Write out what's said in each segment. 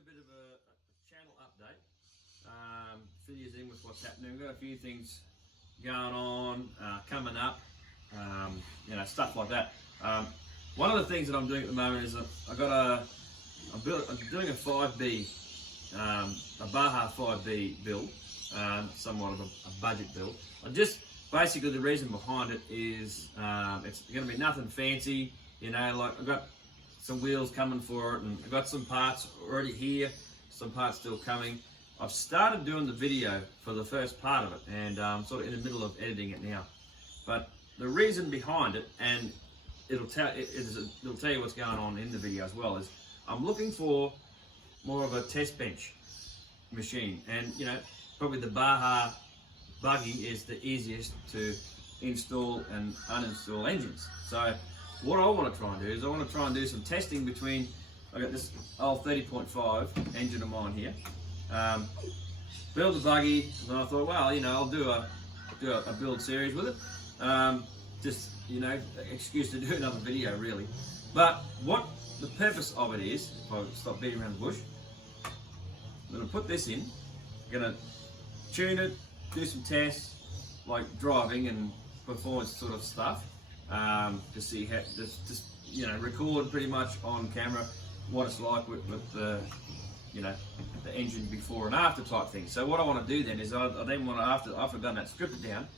a bit of a channel update. Fill you in with what's happening. We've got a few things going on, coming up, stuff like that. One of the things that I'm doing at the moment is I'm doing a 5B, a Baja 5B build, somewhat of a budget build. Basically the reason behind it is it's going to be nothing fancy, like I've got some wheels coming for it and I've got some parts already here, some parts still coming. I've started doing the video for the first part of it and I'm sort of in the middle of editing it now. But the reason behind it, and it'll tell you what's going on in the video as well, is I'm looking for more of a test bench machine, and probably the Baja buggy is the easiest to install and uninstall engines. So what I want to try and do is I want to try and do some testing between, I got this old 30.5 engine of mine here, build the buggy, and I thought, well, I'll do a build series with it, excuse to do another video really. But what the purpose of it is, if I stop beating around the bush, I'm going to put this in, I'm going to tune it, do some tests like driving and performance sort of stuff, to see how, just record pretty much on camera what it's like with the the engine before and after type thing. So what I want to do then is I then want to, after I've done that, strip it down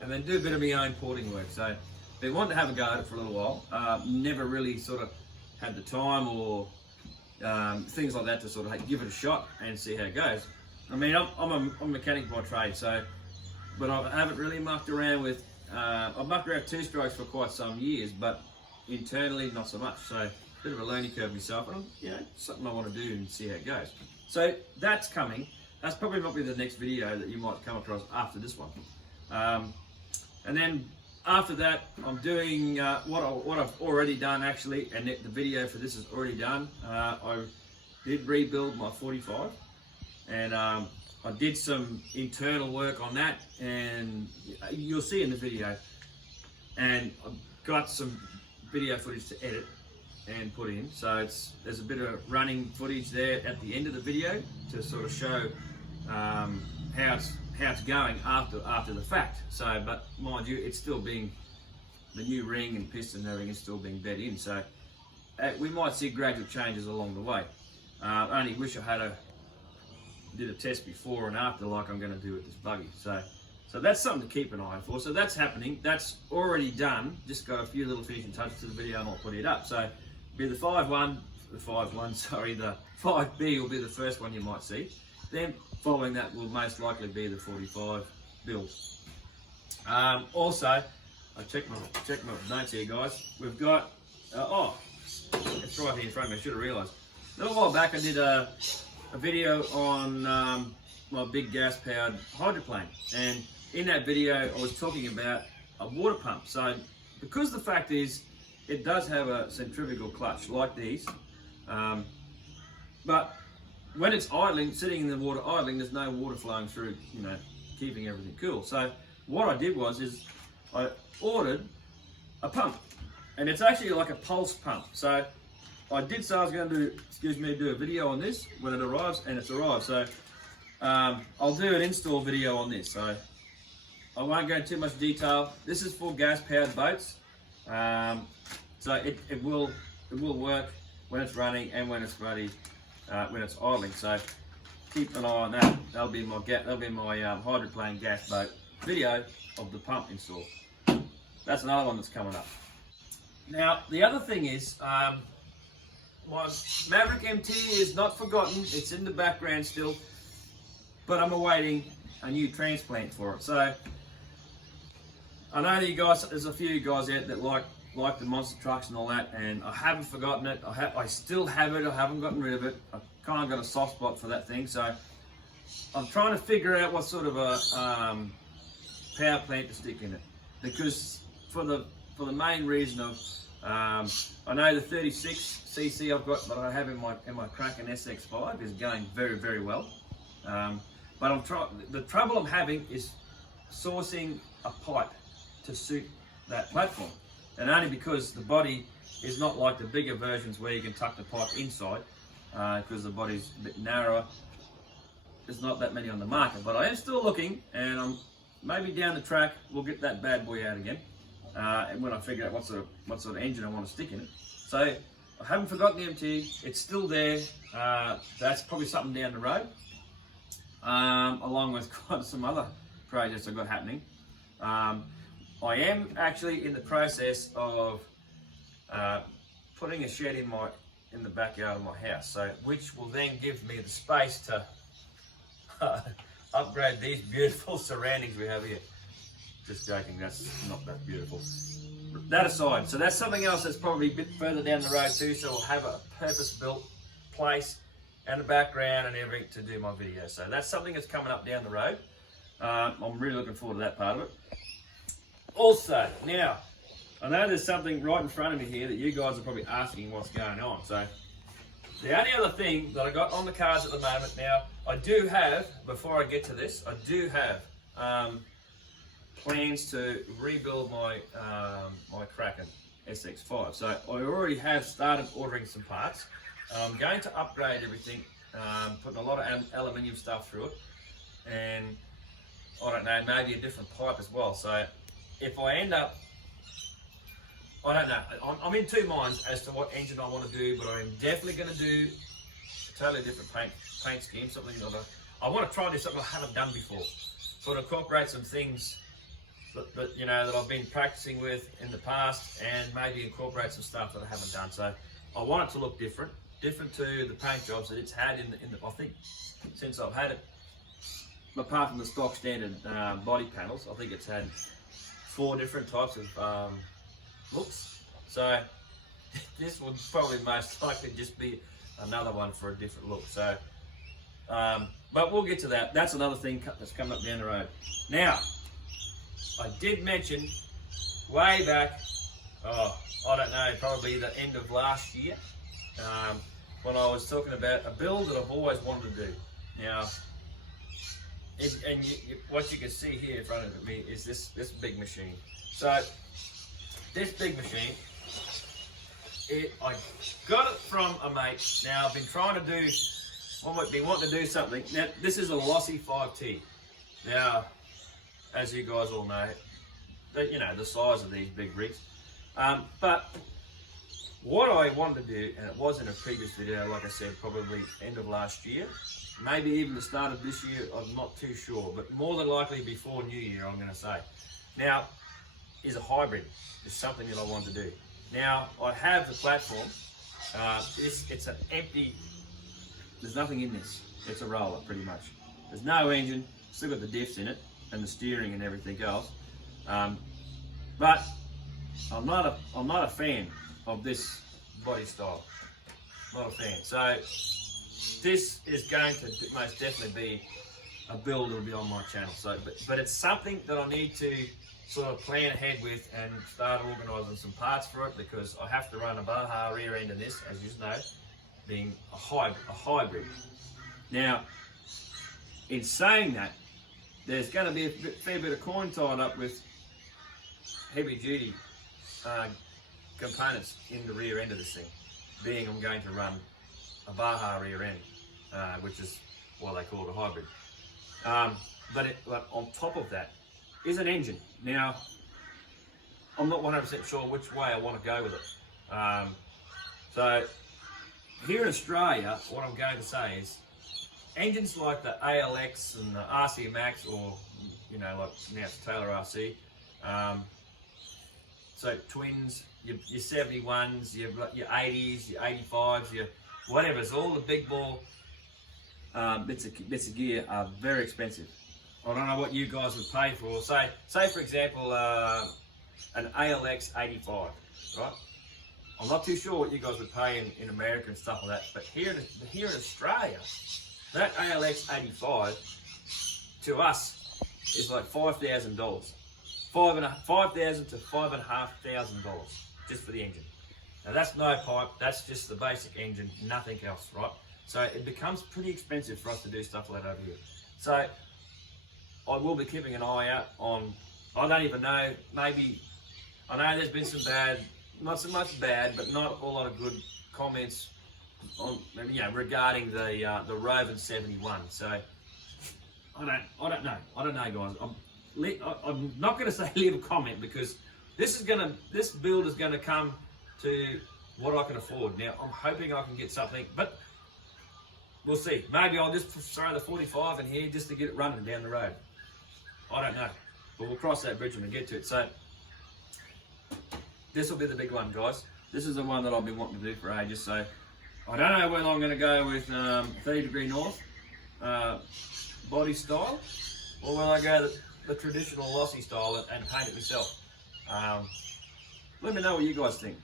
and then do a bit of my own porting work. So been wanting to have a go at it for a little while, never really sort of had the time or things like that to sort of give it a shot and see how it goes. I mean, I'm a mechanic by trade, but I haven't really mucked around with, I've mucked around two-strokes for quite some years, but internally not so much. So a bit of a learning curve myself, and something I want to do and see how it goes. So that's coming. That's probably not be the next video that you might come across after this one. And then after that, I'm doing what I've already done actually, and the video for this is already done. I did rebuild my 45, and I did some internal work on that, and you'll see in the video. And I've got some video footage to edit and put in, so there's a bit of running footage there at the end of the video to sort of show how it's going after the fact. So, but mind you, it's still being, the new ring and piston and everything is still being bed in. So we might see gradual changes along the way. I only wish I did a test before and after like I'm going to do with this buggy. So that's something to keep an eye for. So that's happening. That's already done. Just got a few little finishing touches to the video and I'll put it up. So be the 5B will be the first one you might see. Then following that will most likely be the 45 build. Also, I checked my notes here, guys. We've got, it's right here in front of me, I should have realised. A little while back I did a video on my big gas-powered hydroplane, and in that video I was talking about a water pump. So because the fact is it does have a centrifugal clutch like these, but when it's idling, sitting in the water idling, there's no water flowing through, keeping everything cool. So what I did was I ordered a pump, and it's actually like a pulse pump. So I did say I was going to do a video on this when it arrives, and it's arrived. So I'll do an install video on this. So I won't go into too much detail. This is for gas-powered boats. So it will work when it's running and when it's ready, when it's idling. So keep an eye on that. That'll be my hydroplane gas boat video of the pump install. That's another one that's coming up. Now the other thing is, my Maverick MT is not forgotten. It's in the background still, but I'm awaiting a new transplant for it. So I know that you guys, there's a few guys out that like the monster trucks and all that, and I haven't forgotten it. I still have it. I haven't gotten rid of it. I've kind of got a soft spot for that thing. So I'm trying to figure out what sort of a power plant to stick in it, because for the main reason of I know the 36cc I've got, but I have in my Kraken SX5 is going very, very well. But the trouble I'm having is sourcing a pipe to suit that platform, and only because the body is not like the bigger versions where you can tuck the pipe inside. because the body's a bit narrower. There's not that many on the market, but I am still looking, and I'm maybe down the track we'll get that bad boy out again, and when I figure out what sort of engine I want to stick in it. So I haven't forgotten the MT, it's still there. That's probably something down the road, along with quite some other projects I've got happening. I am actually in the process of putting a shed in the backyard of my house, so which will then give me the space to upgrade these beautiful surroundings we have here. Just joking, that's not that beautiful. That aside, so that's something else that's probably a bit further down the road too, so we'll have a purpose-built place and a background and everything to do my video. So that's something that's coming up down the road. I'm really looking forward to that part of it. Also, now, I know there's something right in front of me here that you guys are probably asking what's going on. So the only other thing that I got on the cards at the moment, now I do have, before I get to this, I do have plans to rebuild my my Kraken SX5. So I already have started ordering some parts. I'm going to upgrade everything, putting a lot of aluminium stuff through it, and I don't know, maybe a different pipe as well. So if I end up, I don't know, I'm in two minds as to what engine I want to do, but I'm definitely going to do a totally different paint scheme, something that I want to try and do something I haven't done before. Sort of incorporate some things that you know that I've been practicing with in the past, and maybe incorporate some stuff that I haven't done. So I want it to look different to the paint jobs that it's had in the I think since I've had it. Apart from the stock standard body panels, I think it's had 4 different types of looks. So this would probably most likely just be another one for a different look. So, but we'll get to that. That's another thing that's coming up down the road. Now, I did mention way back, I don't know, probably the end of last year, when I was talking about a build that I've always wanted to do. Now, what you can see here in front of me is this big machine. So this big machine, I got it from a mate. Now I've been trying to do, been wanting to do something. Now this is a Lossy 5T. Now, as you guys all know, you know the size of these big rigs. But what I wanted to do, and it was in a previous video, like I said, probably end of last year, maybe even the start of this year, I'm not too sure, but more than likely before New Year, I'm going to say. Now, is a hybrid. It's something that I want to do. Now, I have the platform. It's an empty, there's nothing in this. It's a roller, pretty much. There's no engine, still got the diffs in it, and the steering and everything else. But I'm not a fan of this body style. Not a fan. So this is going to most definitely be a build that'll be on my channel. So, but it's something that I need to sort of plan ahead with and start organising some parts for it, because I have to run a Baja rear end in this, as you know, being a hybrid. Now, in saying that, there's going to be a fair bit of coin tied up with heavy duty components in the rear end of this thing, being I'm going to run a Baja rear end, which is why they call it a hybrid. But on top of that is an engine. Now, I'm not 100% sure which way I want to go with it. So here in Australia, what I'm going to say is engines like the ALX and the RC Max, or you know, like now it's Taylor RC. So twins, your 71s, your 80s, your 85s, your whatever's, all the big ball bits of gear are very expensive. I don't know what you guys would pay for. Say for example, an ALX 85, right? I'm not too sure what you guys would pay in America and stuff like that, but here in Australia, that ALX 85 to us is like $5,000, $5,000 to $5,500 just for the engine. Now that's no pipe, that's just the basic engine, nothing else, right? So it becomes pretty expensive for us to do stuff like that over here. So I will be keeping an eye out on, I don't even know, maybe, I know there's been some bad, not so much bad, but not a whole lot of good comments regarding the Rovan 71. So I don't know, guys. I'm not going to say leave a comment because this build is going to come to what I can afford. Now I'm hoping I can get something, but we'll see. Maybe I'll just throw the 45 in here just to get it running down the road. I don't know, but we'll cross that bridge when we get to it. So this will be the big one, guys. This is the one that I've been wanting to do for ages. So I don't know whether I'm going to go with 30 degree north body style, or whether I go the traditional lossy style and paint it myself. Let me know what you guys think.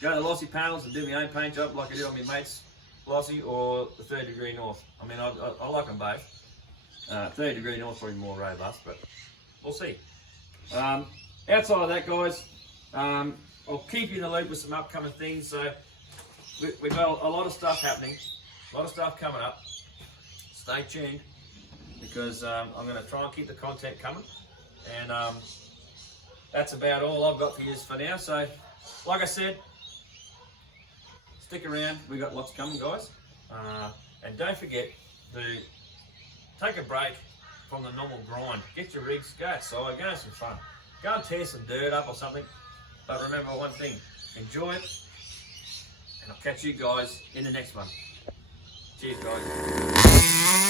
Go to the lossy panels and do my own paint job like I did on my mate's lossy, or the 30 degree north. I mean, I like them both. 30 degree north probably more robust, but we'll see. Outside of that, guys, I'll keep you in the loop with some upcoming things. So we've got a lot of stuff happening, a lot of stuff coming up. Stay tuned because I'm going to try and keep the content coming. And that's about all I've got for you for now. So, like I said, stick around. We've got lots coming, guys. And don't forget to take a break from the normal grind. Get your rigs, go outside, go have some fun. Go and tear some dirt up or something. But remember one thing, enjoy it. And I'll catch you guys in the next one. Cheers, guys.